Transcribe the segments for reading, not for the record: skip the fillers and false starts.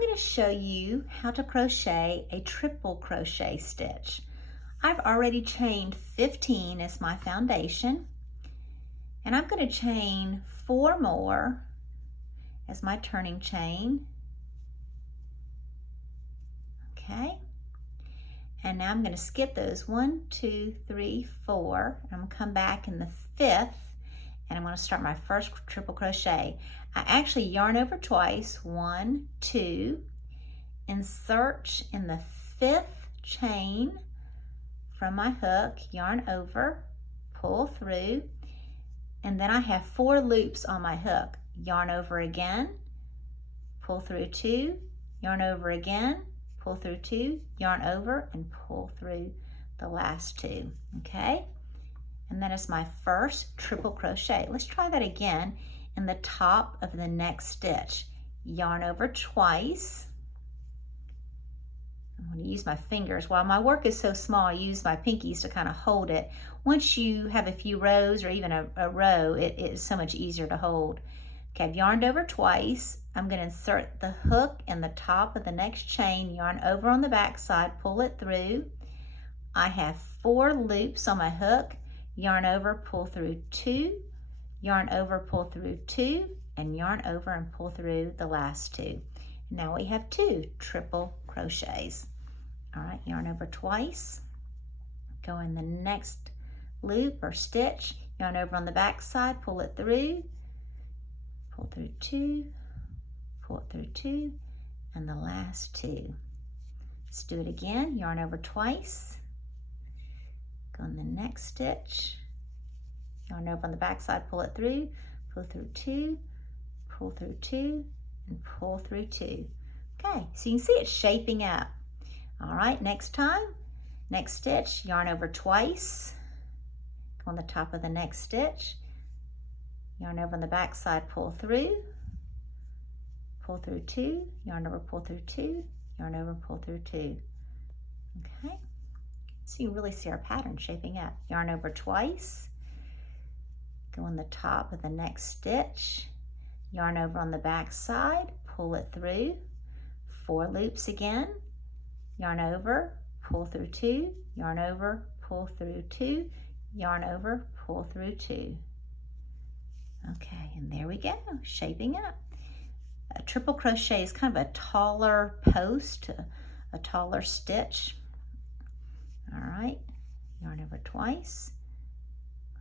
going to show you how to crochet a triple crochet stitch. I've already chained 15 as my foundation, and I'm going to chain 4 more as my turning chain. Okay, and now I'm going to skip those 1, 2, 3, 4. I'm going to come back in the 5th, and I'm going to start my first triple crochet. I actually yarn over twice, 1, 2, insert in the 5th chain from my hook, yarn over, pull through, and then I have 4 loops on my hook. Yarn over again, pull through 2, yarn over again, pull through 2, yarn over, and pull through the last 2, okay? And that is my first triple crochet. Let's try that again in the top of the next stitch. Yarn over twice. I'm going to use my fingers. While my work is so small, I use my pinkies to kind of hold it. Once you have a few rows or even a row, it is so much easier to hold. Okay, I've yarned over twice. I'm going to insert the hook in the top of the next chain, yarn over on the back side, pull it through. I have 4 loops on my hook, yarn over, pull through 2, yarn over, pull through 2, and yarn over and pull through the last 2. Now we have 2 triple crochets. All right, yarn over twice, go in the next loop or stitch, yarn over on the back side, pull it through, pull through 2, pull it through 2, and the last 2. Let's do it again. Yarn over twice, go in the next stitch, yarn over on the back side, pull it through 2, pull through 2, and pull through 2. Okay, so you can see it's shaping up. All right, next stitch, yarn over twice, go on the top of the next stitch, yarn over on the back side, pull through 2, yarn over, pull through 2, yarn over, pull through 2. Okay, so you can really see our pattern shaping up. Yarn over twice, go on the top of the next stitch, yarn over on the back side, pull it through, 4 loops again, yarn over, pull through 2, yarn over, pull through 2, yarn over, pull through 2. Okay, and there we go, shaping up. A triple crochet is kind of a taller post, a taller stitch. All right, yarn over twice,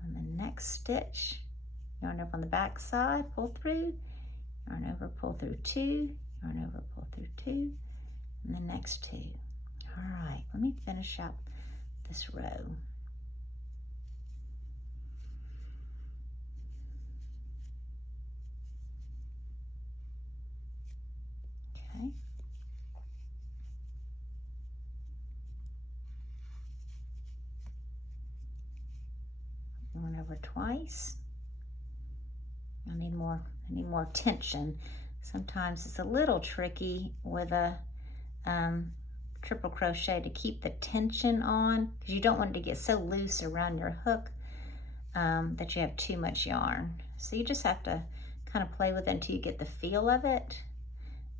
on the next stitch, yarn over on the back side, pull through, yarn over, pull through 2, yarn over, pull through 2, and the next 2. All right, let me finish up this row. Okay. Yarn over twice. I need more tension. Sometimes it's a little tricky with a triple crochet to keep the tension on, because you don't want it to get so loose around your hook that you have too much yarn. So you just have to kind of play with it until you get the feel of it,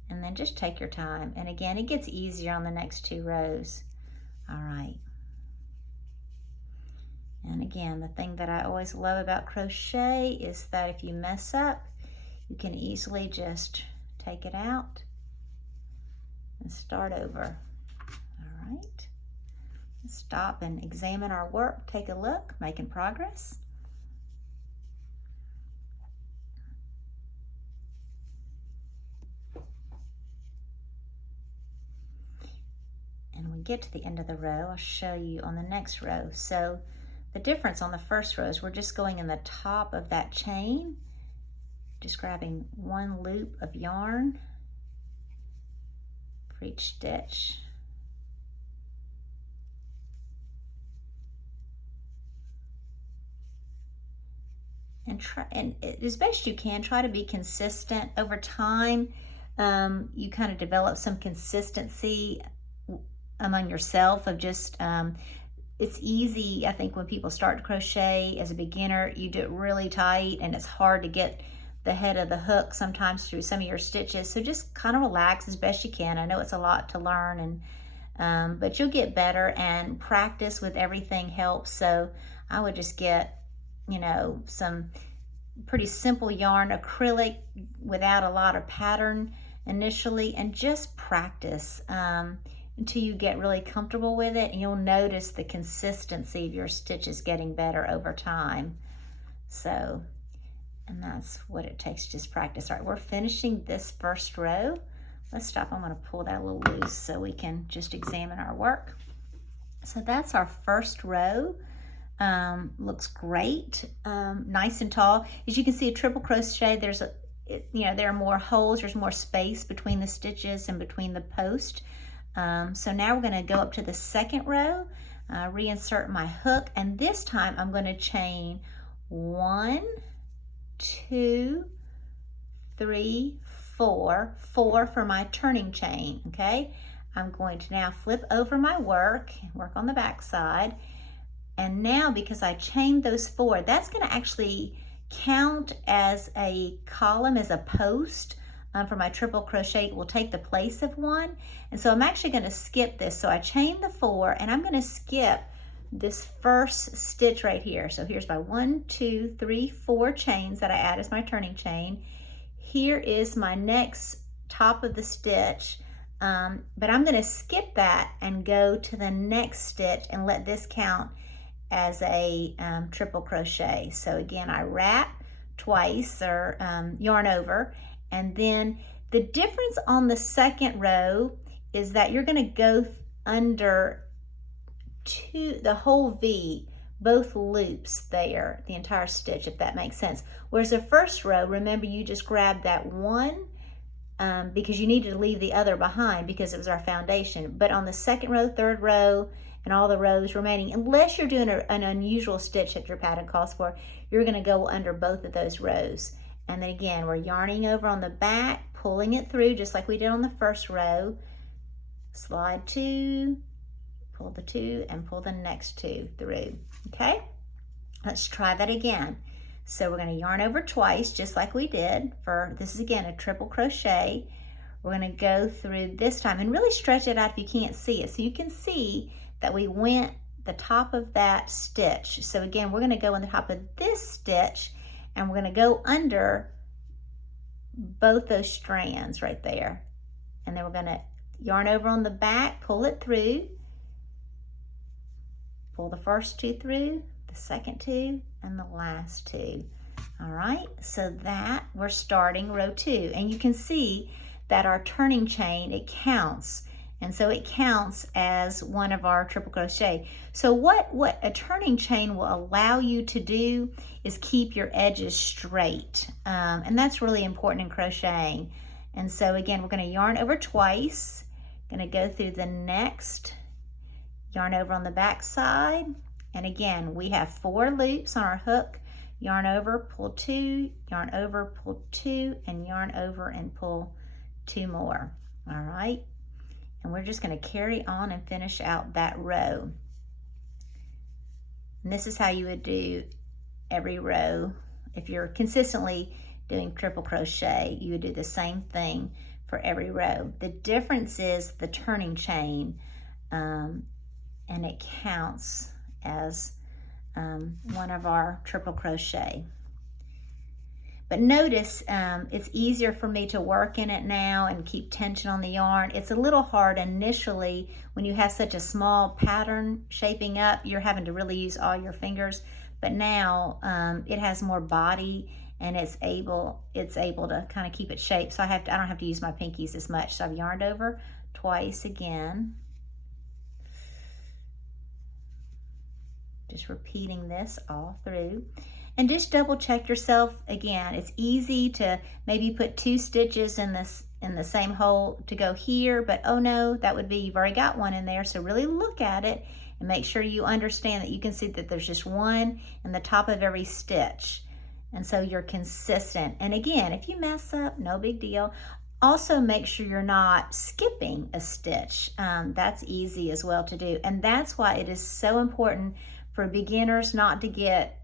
and then just take your time. And again, it gets easier on the next 2 rows. All right. And again, the thing that I always love about crochet is that if you mess up, you can easily just take it out and start over. All right. Let's stop and examine our work, take a look, making progress. And when we get to the end of the row, I'll show you on the next row. So the difference on the first row is we're just going in the top of that chain, just grabbing 1 loop of yarn for each stitch. And as best you can, try to be consistent. Over time, you kind of develop some consistency among yourself of just, it's easy, I think, when people start to crochet as a beginner, you do it really tight and it's hard to get the head of the hook sometimes through some of your stitches. So just kind of relax as best you can. I know it's a lot to learn, and but you'll get better, and practice with everything helps. So I would just get, you know, some pretty simple yarn, acrylic without a lot of pattern initially, and just practice until you get really comfortable with it, and you'll notice the consistency of your stitches getting better over time. So, and that's what it takes, just practice. All right, we're finishing this first row. Let's stop. I'm going to pull that a little loose so we can just examine our work. So that's our first row. Looks great, nice and tall. As you can see, a triple crochet, there's a, you know, there are more holes, there's more space between the stitches and between the post. So now we're going to go up to the second row, reinsert my hook, and this time I'm going to chain 1, 2, 3, 4 for my turning chain. Okay, I'm going to now flip over my work on the back side. And now, because I chained those 4, that's going to actually count as a column, as a post for my triple crochet. It will take the place of 1. And so I'm actually going to skip this. So I chained the 4, and I'm going to skip this first stitch right here. So here's my 1, 2, 3, 4 chains that I add as my turning chain. Here is my next top of the stitch. But I'm going to skip that and go to the next stitch and let this count as a triple crochet. So again, I wrap twice, or yarn over, and then the difference on the second row is that you're going to go under the whole V, both loops there, the entire stitch, if that makes sense. Whereas the first row, remember, you just grabbed that one because you needed to leave the other behind because it was our foundation. But on the second row, third row, and all the rows remaining, unless you're doing an unusual stitch that your pattern calls for, you're going to go under both of those rows. And then again, we're yarning over on the back, pulling it through just like we did on the first row. Slide 2, pull the 2, and pull the next 2 through. Okay, let's try that again. So we're going to yarn over twice just like we did for, this is again a triple crochet. We're going to go through this time and really stretch it out if you can't see it. So you can see that we went the top of that stitch. So again, we're going to go on the top of this stitch, and we're going to go under both those strands right there. And then we're going to yarn over on the back, pull it through, pull the first 2 through, the second 2, and the last 2. All right, so that we're starting row 2, and you can see that our turning chain, it counts. And so it counts as one of our triple crochet. So what a turning chain will allow you to do is keep your edges straight. And that's really important in crocheting. And so again, we're going to yarn over twice. Going to go through the next, yarn over on the back side. And again, we have 4 loops on our hook. Yarn over, pull 2, yarn over, pull 2, and yarn over and pull 2 more. All right. And we're just going to carry on and finish out that row. And this is how you would do every row. If you're consistently doing triple crochet, you would do the same thing for every row. The difference is the turning chain, and it counts as one of our triple crochet. But notice it's easier for me to work in it now and keep tension on the yarn. It's a little hard initially when you have such a small pattern shaping up. You're having to really use all your fingers. But now it has more body, and it's able to kind of keep it shaped. So I don't have to use my pinkies as much. So I've yarned over twice again. Just repeating this all through. And just double check yourself again. It's easy to maybe put 2 stitches in the same hole to go here, but oh no, that would be, you've already got one in there. So really look at it and make sure you understand that you can see that there's just one in the top of every stitch. And so you're consistent. And again, if you mess up, no big deal. Also make sure you're not skipping a stitch. That's easy as well to do. And that's why it is so important for beginners not to get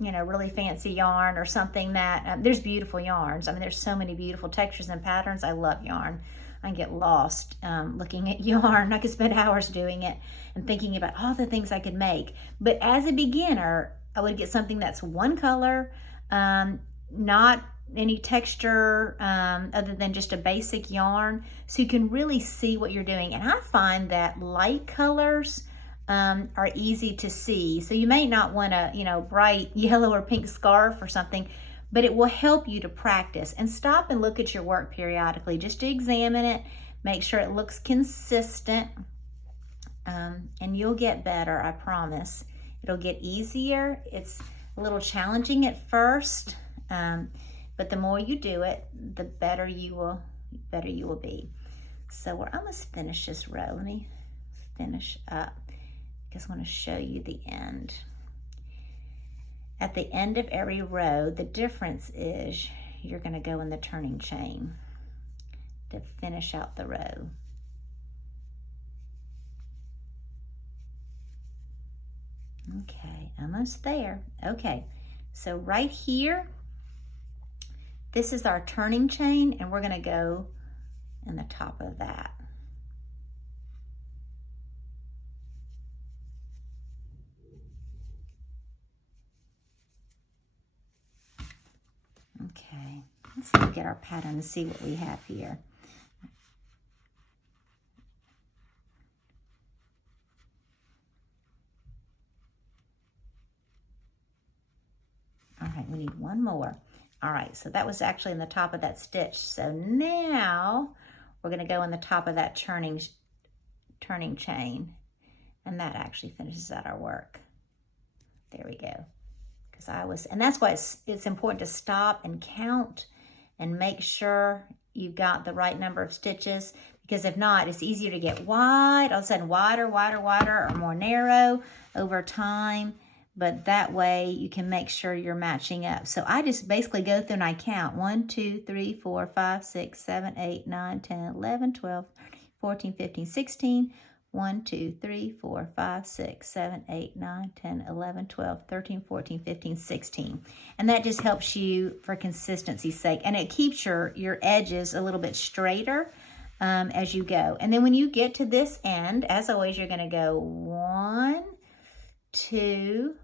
you know, really fancy yarn or something that, there's beautiful yarns. I mean, there's so many beautiful textures and patterns. I love yarn. I can get lost looking at yarn. I could spend hours doing it and thinking about all the things I could make. But as a beginner, I would get something that's one color, not any texture other than just a basic yarn, so you can really see what you're doing. And I find that light colors are easy to see. So you may not want a, you know, bright yellow or pink scarf or something, but it will help you to practice. And stop and look at your work periodically just to examine it, make sure it looks consistent, and you'll get better, I promise. It'll get easier. It's a little challenging at first, but the more you do it, the better you will be. So we're almost finished this row. Let me finish up because I want to show you the end. At the end of every row, the difference is you're going to go in the turning chain to finish out the row. Okay, almost there. Okay, so right here, this is our turning chain, and we're going to go in the top of that. Okay, let's look at our pattern and see what we have here. All right, we need one more. All right, so that was actually in the top of that stitch. So now we're going to go in the top of that turning chain, and that actually finishes out our work. There we go. And that's why it's important to stop and count and make sure you've got the right number of stitches, because if not, it's easier to get wide, all of a sudden wider, or more narrow over time. But that way you can make sure you're matching up. So I just basically go through and I count 1, 2, 3, 4, 5, 6, 7, 8, 9, 10, 11, 12, 14, 15, 16. 1, 2, 3, 4, 5, 6, 7, 8, 9, 10, 11, 12, 13, 14, 15, 16. And that just helps you for consistency's sake. And it keeps your edges a little bit straighter as you go. And then when you get to this end, as always, you're going to go 1, 2,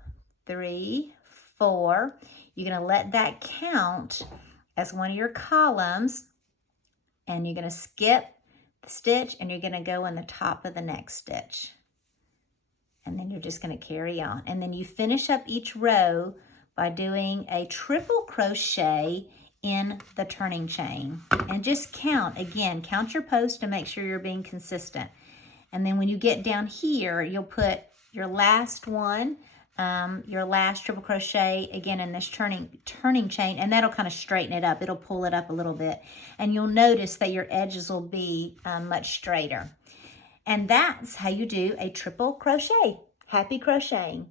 3, 4. You're going to let that count as one of your columns, and you're going to skip the stitch, and you're going to go in the top of the next stitch, and then you're just going to carry on. And then you finish up each row by doing a triple crochet in the turning chain, and just count your post to make sure you're being consistent. And then when you get down here, you'll put your last one, your last triple crochet again in this turning chain, and that'll kind of straighten it up. It'll pull it up a little bit, and you'll notice that your edges will be much straighter. And that's how you do a triple crochet. Happy crocheting!